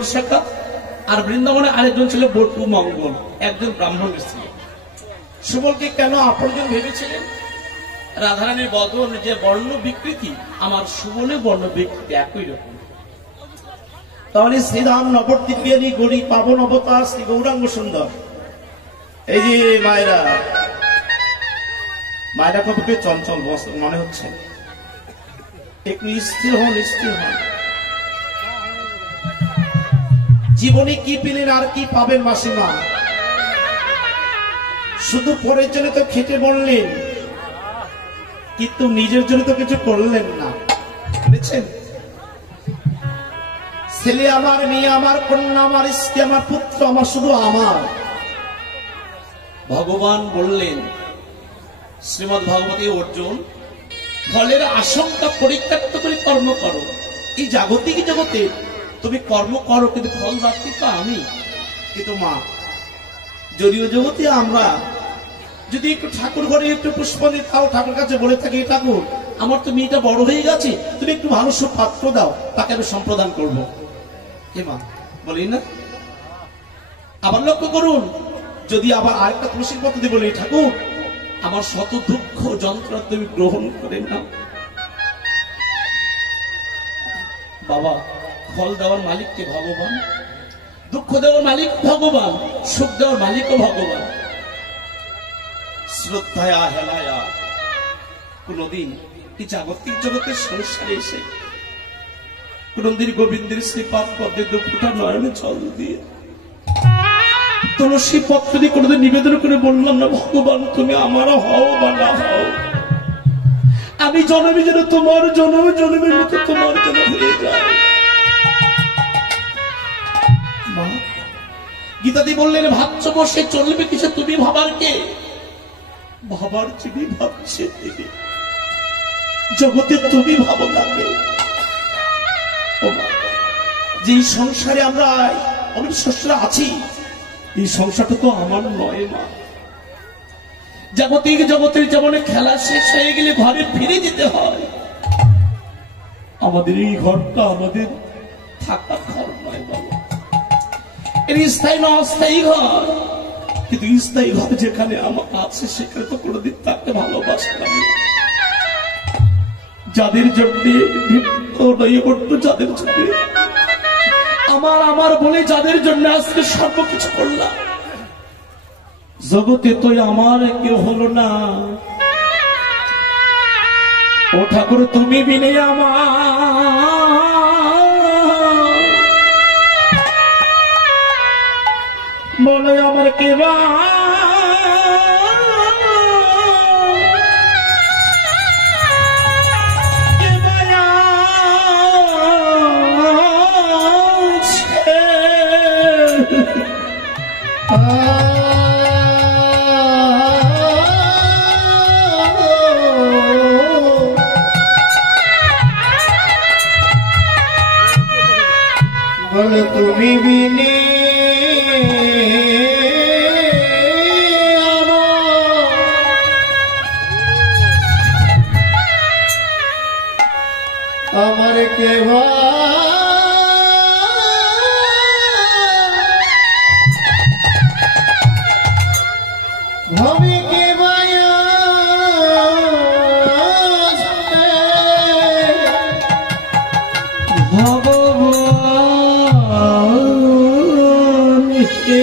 মঙ্গল শাখা, আর বৃন্দাবনে আরেকজন ছিল বটু মঙ্গল, একজন ব্রাহ্মণের ছিল। সুবলকে কেন আপনজন ভেবেছিলেন? রাধারানীর বদন যে বর্ণ বিকৃতি, আমার সুবলে বর্ণ বিকৃতি একই রকম। তাহলে শ্রীরাম নবদ্বীপ বিহারী গরি পাবন অবতার শ্রী গৌরাঙ্গ সুন্দর। এই যে মায়েরা, মায়েরা কত চঞ্চল মনে হচ্ছে, একটু স্থির হন, স্থির হন। জীবনে কি পেলেন আর কি পাবেন মাসিমা? শুধু পরের জন্য তো খেটে বললেন, কিন্তু নিজের জন্য তো কিছু করলেন না, বুঝেছেন? ছেলে আমার, মেয়ে আমার, কন্যা আমার, স্ত্রী আমার, পুত্র আমার, শুধু আমার। ভগবান বললেন শ্রীমদ্ ভাগবতে, অর্জুন ফলের আশঙ্কা পরিত্যক্ত করে কর্ম করো। এই জাগতিক জগতে তুমি কর্ম করো, কিন্তু ফল রাখতে তো আমি। কিন্তু মা, জড়ীয় জগতে আমরা যদি একটু ঠাকুর ঘরে একটু পুষ্পাঞ্জলি দাও, ঠাকুর কাছে বলে থাকি, ঠাকুর আমার তো মেয়েটা বড় হয়ে গেছে, তুমি একটু ভালো সব পাত্র দাও, তাকে আমি সম্প্রদান করবো। হে মা, বলি না? আবার লক্ষ্য করুন, যদি আবার আরেকটা তুলসীর পত্র দিয়ে বলি, ঠাকুর আমার শত দুঃখ যন্ত্রণা তুমি গ্রহণ করে নাও। বাবা, ফল দেওয়ার মালিককে ভগবান, দুঃখ দেওয়ার মালিক ভগবান, সুখ দেওয়ার মালিকও ভগবান। শ্রদ্ধায়া হেলায়া কোনদিন এই জাগতিক জগতের সংসারে এসে কোনদিন গোবিন্দের শ্রীপাদ পদ্মে দুঃখটা নয়নে জল দিয়ে তুলসী পত্র দিয়ে কোনদিন নিবেদন করে বললাম না, ভগবান তুমি আমার হও বা না হও, আমি জনমে যেন তোমার, জনমে জনমের মতো তোমার যেন হয়ে যায়। মা, গীতাদি বললেন, ভাবছ বসে চলবে কিছু, তুমি ভাবার কে? ভাবার যিনি ভাবছে তিনি, জগতে তুমি ভাবো তাকে। যে সংসারে আমরা অবিশ্বাসরা আছি, এই সংসারটা তো আমার নয় মা। জাগতিক জগতের যেমন খেলা শেষ হয়ে গেলে ঘরে ফিরে যেতে হয়, আমাদের এই ঘরটা আমাদের থাকার ঘর নয় বাবা। এর স্থায়ী না অস্থায়ী ঘর, কিন্তু স্থায়ী ঘর যেখানে আমার আছে সেখানে তো কোনোদিন তাকে ভালোবাসতাম। যাদের জন্য যাদের জন্য আমার বলে যাদের জন্য আজকে সর্বকিছু করলাম, জগতে তো আমার কেউ হলো না। ও ঠাকুর তুমি বিনে আমার, বলে আমার কে বা বলে তুমি বিনে আমার কে ভাবে কে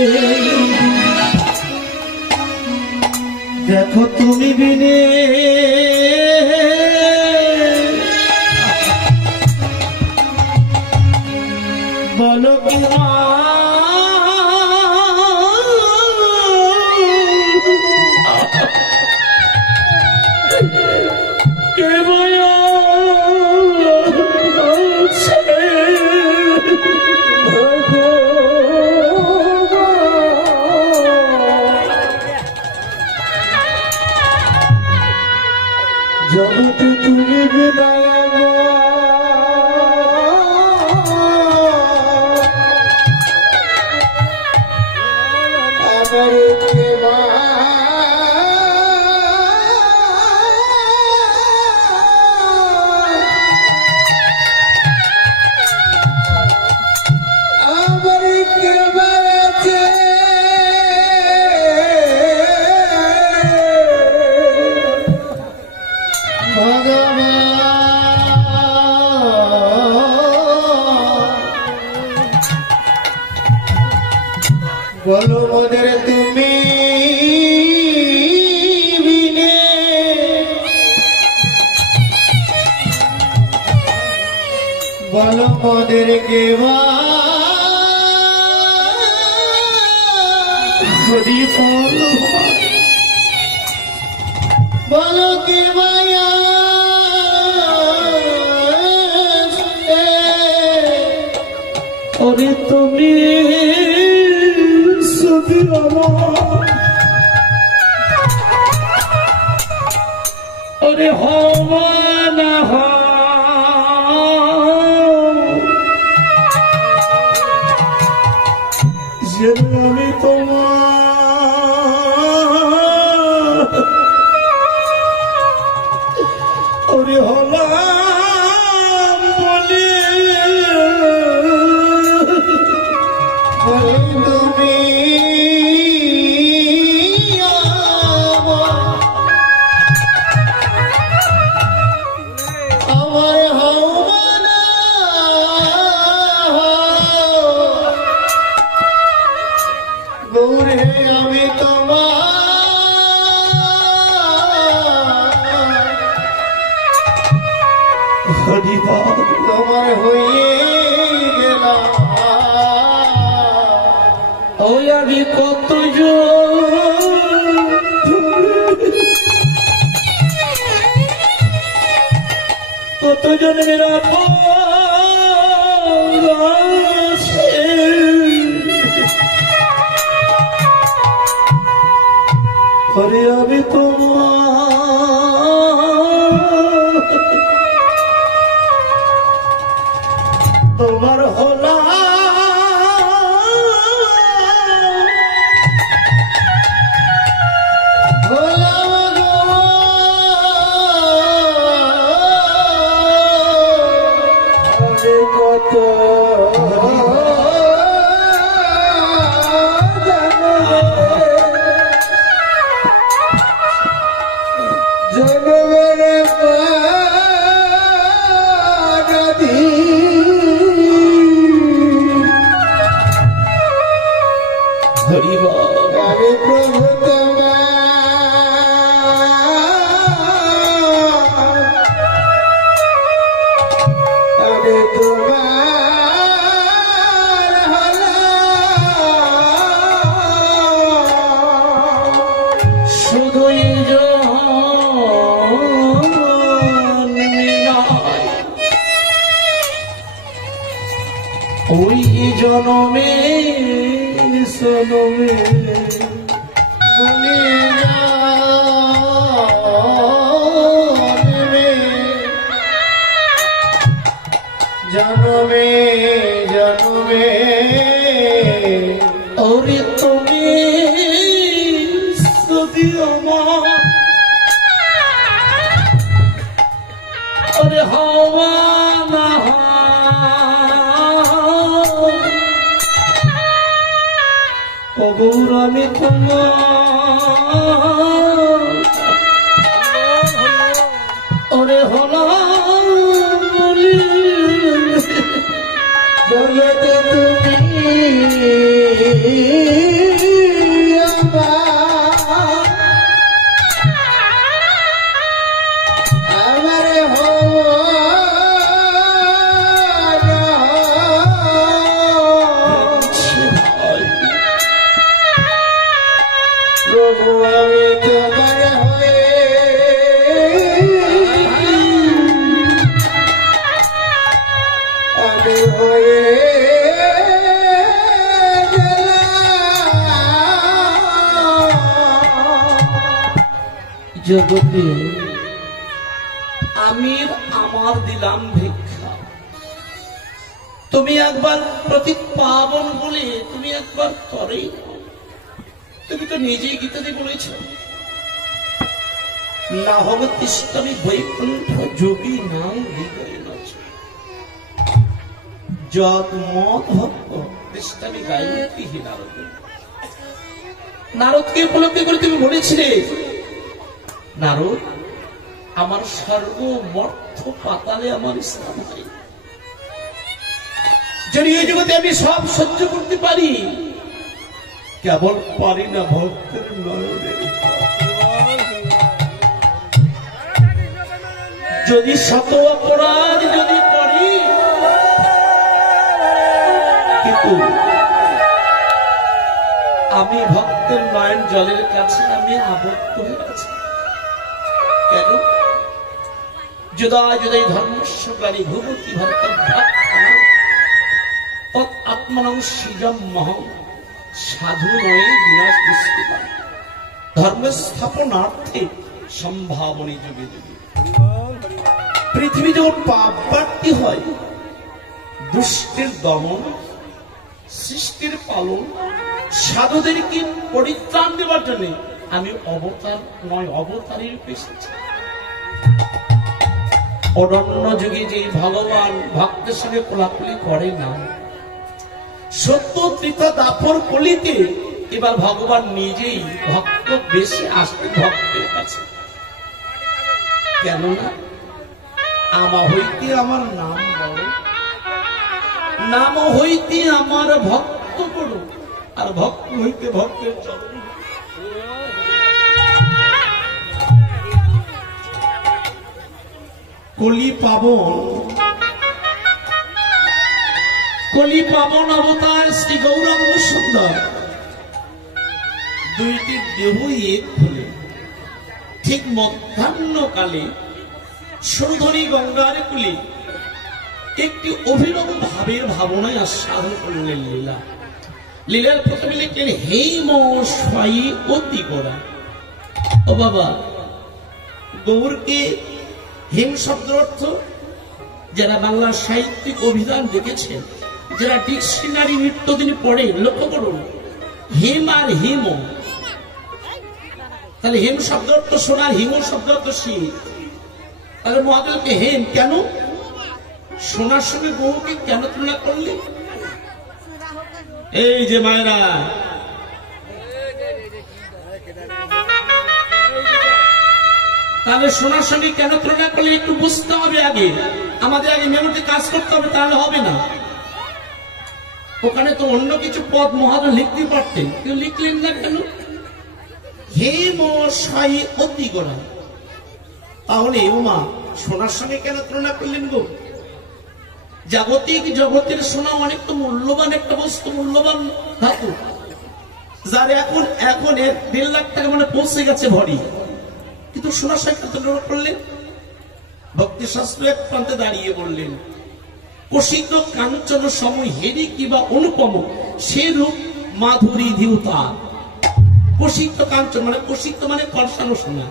দেখো তুমি বিনে বলো কি জগতে তুমি বিদায় বলো মোদের তুমি বিনে বলো মোদের কেবা বলো কে মায়া ওরে তুমি শুধু আমার ওরে হওয়া না যেন আমি তোমার ওরে হলাম বলে তুমি আমার হওয়া না গৌরে আমি তোমার হয়ে গেলাম ওই আমি কত জনের আরে আমি তোমার হলাম কত জগবের পাগতি আমি প্রভু ওই জনমে সনমে জনমে জনমে ওরে তুমি যদি আমার ওরে হওয়া না গৌর আমি তোমার ওরে হলাম বলি জগতে তুমি আমার প্রভু আমি তোমার হয়ে আমি হয়ে জগতে আমি আমার দিলাম ভিক্ষা তুমি একবার প্রতি পাবন বলে তুমি একবার করে তুমি তো নিজেই গীতাতে বলেছ না হব তিষ্ঠমি বৈকুণ্ঠ যোগী নাম হৃদয় নাচ যদ মত ভক্ত তিষ্ঠমি গায়ত্রী হি নারদ নারদকে উপলব্ধি করে তুমি বলেছিলে নারদ আমার সর্বমর্থ পাতালে আমার স্থান নাই যদি এই জগতে আমি সব সহ্য করতে পারি কেবল পারি না ভক্তের নয়নে। যদি শত অপরাধ যদি করি, কিন্তু আমি ভক্তের নয়ন জলের কাছে আমি আবদ্ধ হয়ে আছি। কেন? যদা যদাই ধর্মস্য গ্লানি ভুবতি ভারতভ্রাত্মনা তৎ আত্মনং সৃজম মহং সাধু নয়ে বিনাশ দুষ্কৃতম। ধর্ম স্থাপনার্থে সম্ভাবনী যুগে যুগে পৃথিবী যখন পাপ বাড়তি হয়, দুষ্টের দমন, সৃষ্টির পালন, সাধুদেরকে পরিত্রাণ দেওয়ার জন্য আমি অবতার নয় অবতারের এসেছি। অরণ্য যুগে যে ভগবান ভক্তের সঙ্গে কোলাকুলি করে না, সত্য ত্রিতা দাপর কলিতে এবার ভগবান নিজেই ভক্ত বেশি আসতে ভক্তের কাছে। কেননা আমা হইতে আমার নাম বড়, নাম হইতে আমার ভক্ত বড়, আর ভক্ত হইতে ভক্তের চরণ। কলি পাবন, কলি পাবন অবতার শ্রী গৌরাঙ্গ সুন্দর দুইটি দেহই এক হলে ঠিক মধ্যাহ্নকালে সরধনী গঙ্গার কুলে একটি অভিনব ভাবের ভাবনায় আস্বাদন করলেন লীলা। লীলার প্রথমে লিখলেন হেম সাই অতি গোড়া। ও বাবা, গৌরকে হেম শব্দের অর্থ যারা বাংলা সাহিত্যিক অভিধান দেখেছেন, যারা ডিকশনারি নিত্যদিন পড়ে, লক্ষ্য করুন হেম আর হেম, তাহলে হেম শব্দ অর্থ সোনার, হিম শব্দ অর্থ শীত। তাহলে মহাদেবকে হেম কেন? সোনার সঙ্গে গৌকে কেন তুলনা করলে? এই যে মায়েরা, তাহলে সোনার সঙ্গে কেন তুলনা করলে একটু বুঝতে হবে। আগে আমাদের আগে মেমোরিতে কাজ করতে হবে, তাহলে হবে না। ওখানে তো অন্য কিছু পদ মহাদেব লিখতে পারতেন, কেউ লিখলেন না কেন? হেম সাই অতি গোড়া। তাহলে উমা সোনার সঙ্গে কেন তুলনা করলেন গো? জাগতিক জগতের সোনা অনেক তো মূল্যবান একটা বস্তু, মূল্যবান ধাতু, যার এখন 1.5 লাখ টাকা মানে পৌঁছে গেছে ভরি, কিন্তু সোনার সঙ্গে তুলনা করলেন। ভক্তি শাস্ত্র এক প্রান্তে দাঁড়িয়ে বললেন কষিত কাঞ্চন সময় হেরি কিবা অনুপম সে রূপ মাধুরী ধিউতা। কষিত কাঞ্চন মানে কষিত মানে কর্ষানো সোনা,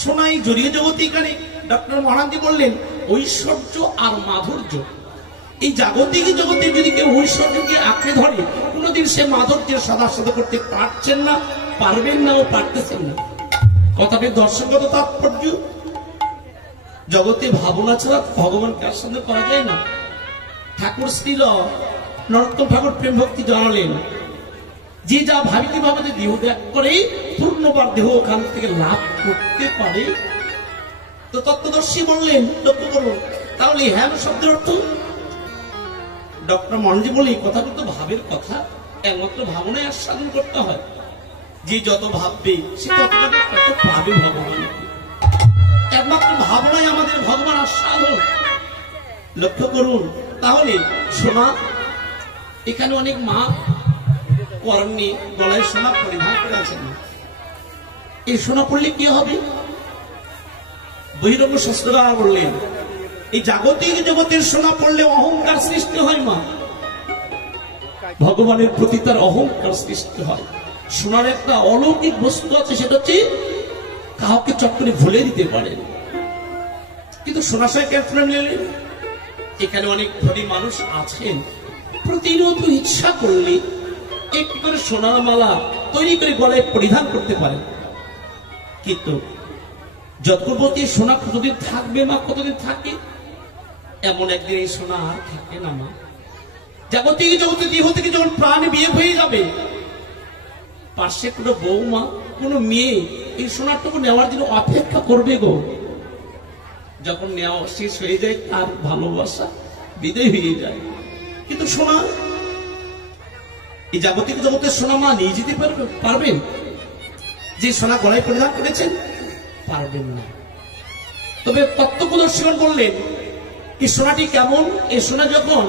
সোনাই জড়িয়ে জগতে। এখানে ডক্টর মহারাজি বললেন ঐশ্বর্য আর মাধুর্য। এই জাগতিক জগতে যদি কেউ ঐশ্বর্যকে আঁকড়ে ধরে, কোনোদিন সে মাধুর্যের সাদা সাদা করতে পারছেন না, পারবেন না ও পারতেছেন না। কথাটির দর্শনগত তাৎপর্য, জগতে ভাবনা ছাড়া ভগবানকে আস্বাদন করা যায় না। ঠাকুর শ্রীল নরোত্তম ঠাকুর প্রেম ভক্তি জানালেন, যে যা ভাবিতে ভাবিতে দেহ ত্যাগ করে পূর্ণবার দেহ ওখান থেকে লাভ করতে পারে। তো তত্ত্বদর্শী বললেন, লক্ষ্য করুন, তাহলে হ্যাম শব্দের অর্থ ডক্টর মনজি বলে এই কথাগুলো তো ভাবের কথা, একমাত্র ভাবনায় আস্বাদন করতে হয়। যে যত ভাববে সে তত পাবে ভগবান। একমাত্র ভাবনায় আমাদের ভগবান আস্বাদন। লক্ষ্য করুন, তাহলে সোনা, এখানে অনেক মা কর্ণে গলায় সোনা পরিধান করে আছেন। এই সোনা পড়লে কি হবে? বহিরঙ্গ শাস্ত্রকার বললেন এই জাগতিক জগতের সোনা পড়লে অহংকার সৃষ্টি হয়। মা ভগবানের প্রতি তার অহংকার সৃষ্টি হয়। সোনার একটা অলৌকিক বস্তু আছে, সেটা হচ্ছে কাউকে চক্করে ভুলে দিতে পারে। কিন্তু সোনার সঙ্গে কেন নিলেন? এখানে অনেক ধনী মানুষ আছেন, প্রতিনিয়ত ইচ্ছা করলে একটি করে সোনার মালা তৈরি করে গলায় পরিধান করতে পারেন। কিন্তু যতপতি সোনা কতদিন থাকবে মা, কতদিন থাকে? এমন একদিন এই সোনা আর থাকে না মা। জাগতিক জগতে দেহ থেকে যখন প্রাণ বিয়ে হয়ে যাবে, পাশে কোনো বৌমা, কোনো মেয়ে এই সোনাটুকু নেওয়ার জন্য অপেক্ষা করবে গো। যখন নেওয়া শেষ হয়ে যায়, তার ভালোবাসা বিদায় হয়ে যায়। কিন্তু সোনা এই জাগতিক জগতের সোনা মা নিয়ে যেতে পারবেন? যে সোনা গলায় পরিধান করেছেন পারবেন না। তবে তত্ত্বদর্শীগণ বললেন এই সোনাটি কেমন? এই সোনা যখন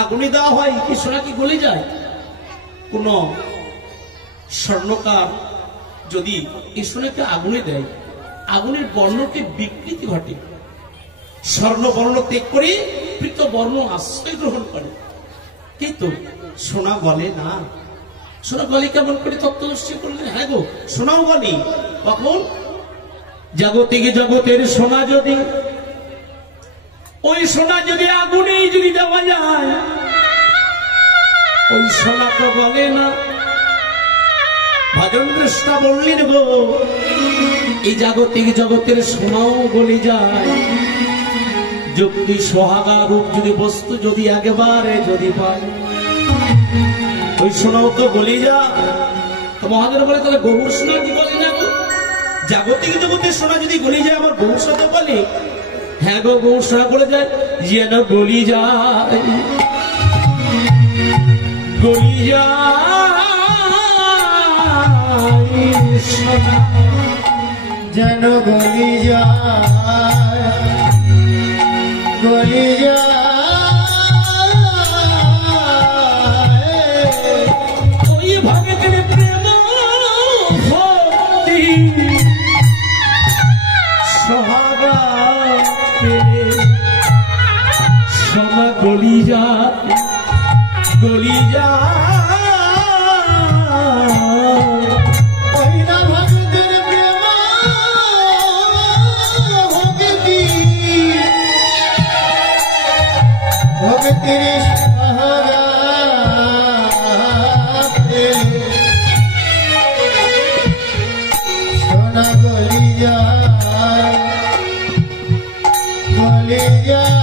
আগুনে দেওয়া হয় কি সোনা কি গলে যায়? কোন স্বর্ণকার যদি এই সোনাকে আগুনে দেয়, আগুনের বর্ণকে বিকৃতি ঘটে, স্বর্ণ বর্ণ ত্যাগ করে পৃত বর্ণ আশ্রয় গ্রহণ করে, কিন্তু সোনা গলে না। সোনা গলে কেমন করে? তত্ত্বদর্শী করলেন হ্যাঁ গো, সোনাও গলে কখন? জাগতিক জগতের সোনা যদি, ওই সোনা যদি আগুনে যদি দেওয়া যায়, ওই সোনা তো গলে না। ভজন কৃষ্ণা বললেন গো এই জাগতিক জগতের সোনাও গলে যায়, যুক্তি সোহাগা রূপ যদি বস্তু যদি একেবারে যদি পায়, ওই সোনাও তো গলে যায়। তো মহাদেব বলে তাহলে গৌর সোনা কি বলে না গো? জাগতিক জগতের সোনা যদি গলে যায় আমার গৌর সোনা বলে? হ্যাঁ গো, গৌর সোনা গলে যায়, যেন গলি যায়, গলি যায় সোনা, যেন গলি যায়, গলি যায়। ওই ভগতের প্রেম ভক্তি সোহাগা পেলে সোনা গলি যায়, গলি যায়। ওই না ভক্তের প্রেম ভক্তি, ভক্তির সোহাগা পেলে সোনা গলি যায়, গলি যায়।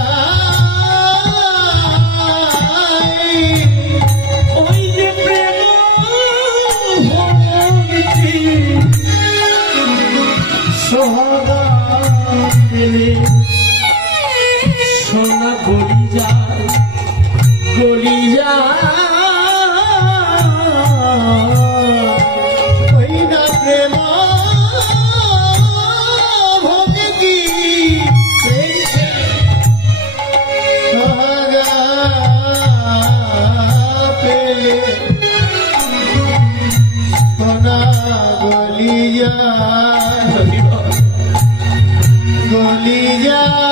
ওই যে প্রেম ভক্তি সোহাগা পেলে সোনা গলি যায়, গলি যায়। ওই না প্রেম ভক্তি সোহাগা পেলে সোনা গলি যায়, গলি যায়।